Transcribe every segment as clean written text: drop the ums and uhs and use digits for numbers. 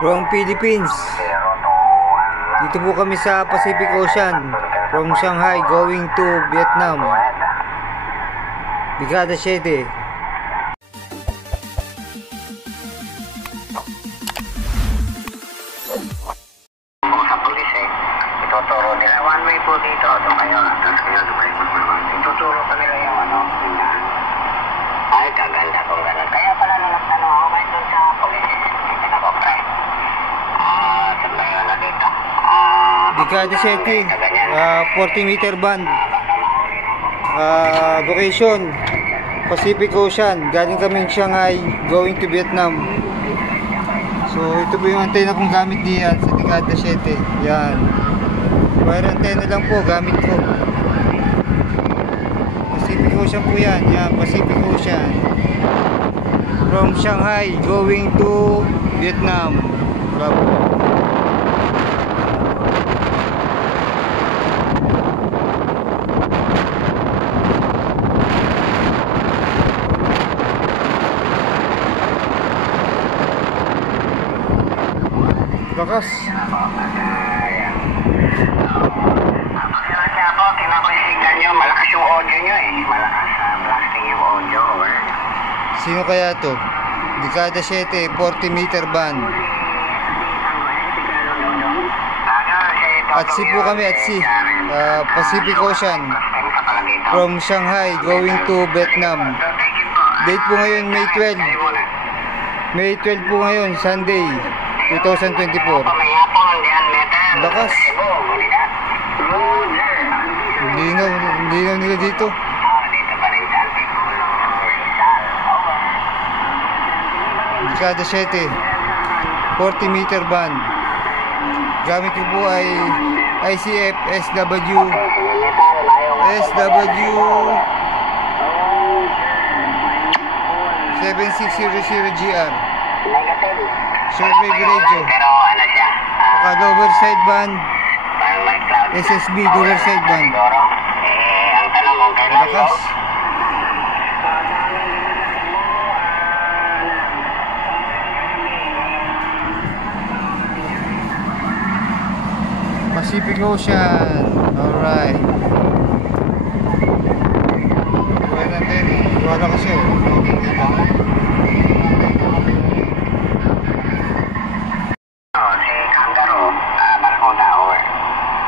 from Philippines. Dito po kami sa Pacific Ocean from Shanghai going to Vietnam. Brigada 7. Sa pulis ituturo nila one way po dito o kayo tapos kayo ituturo pa nila yung ay kaganda kung gano'n kaya pala nung nagtanong ako kayo doon sa pulis hindi ko pre saan ba yun na dito Brigada 7 40-meter band location Pacific Ocean, galing kaming Shanghai going to Vietnam. So ito po yung antena kong gamit diyan sa Brigada 7. Yan, wire antena lang po gamit ko. Pacific Ocean po yan. Yan, Pacific Ocean from Shanghai going to Vietnam. Bravo. Lakas. Kaya po, tingnan ko yung signal nyo. Malakas yung audio nyo malakas. Blasting yung audio. Sino kaya to? Brigada 7 40-meter band. At sea po kami, at sea. Pacific Ocean from Shanghai going to Vietnam. Date po ngayon May 12. May 12 po ngayon, Sunday 2024. Lakas. Hindi na nila dito. Brigada 7 40-meter band. Gamit ko po ay ICF SW 7600GR Survey Radio. Pero ano siya? Lower side band SSB lower side band. Ang tanong kung kailan Lakas. Pacific Ocean. Alright. Wala natin. Wala kasi.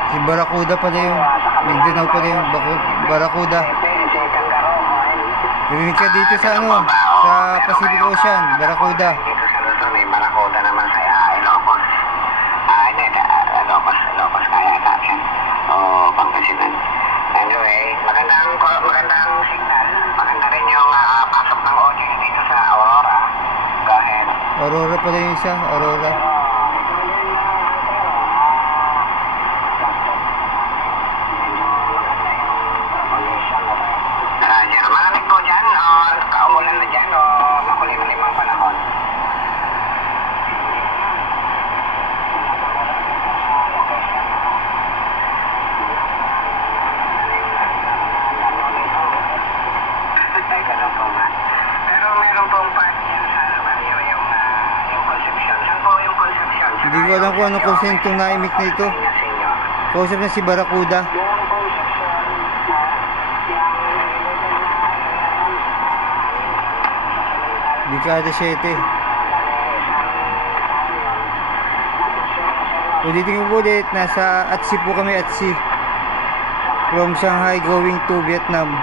Si Barracuda pala yung Mindanao pala yung Barracuda. Narinig ka dito sa sa Pacific Ocean, Barracuda. Dito sa Luzon Barracuda naman sa Ilocos. Ilocos kaya natin. O Pangasinan. Anyway, magandang signal. Maganda rin yung pasok ng audio dito sa Aurora. Go ahead. Aurora pala yung isa, Aurora. Malamig po dyan o kaulan na dyan o makulimlimang panahon? Pero meron pong part dyan sa yung Concepcion. Saan po yung Concepcion? Hindi ko alam kung anong concept itong naimik na ito. Concept na si Barracuda. Brigada 7. Ulitin ko ulit, nasa at sea po kami, at sea from Shanghai going to Vietnam.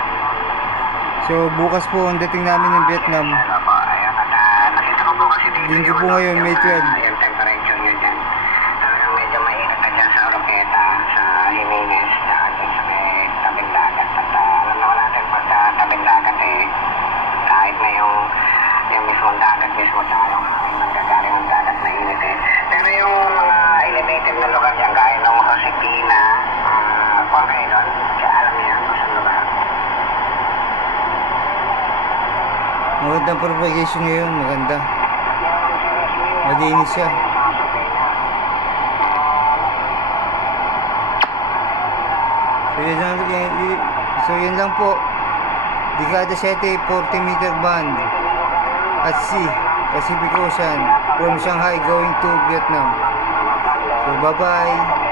So bukas po ang dating namin ng Vietnam. Linggo po ngayon, May 12. Yung temperature nyo dyan. Medyo mainit na dyan sa Oroqueta, sa Jimenez, dyan sa may tabing dagat. At alam naman natin pagka tabing dagat kahit na yung mismong dagat mismo tayo nanggagaling ng dagat na init Pero yung mga elevated na lugar dyan, gaya ng Josefina, kung kayo doon, kaya alam niyo yan, kung saan lugar. Magandang propagation ngayon, maganda. Malinis siya. So yun lang po. Brigada 7 40-meter band at sea Pacific Ocean from Shanghai going to Vietnam. So bye bye.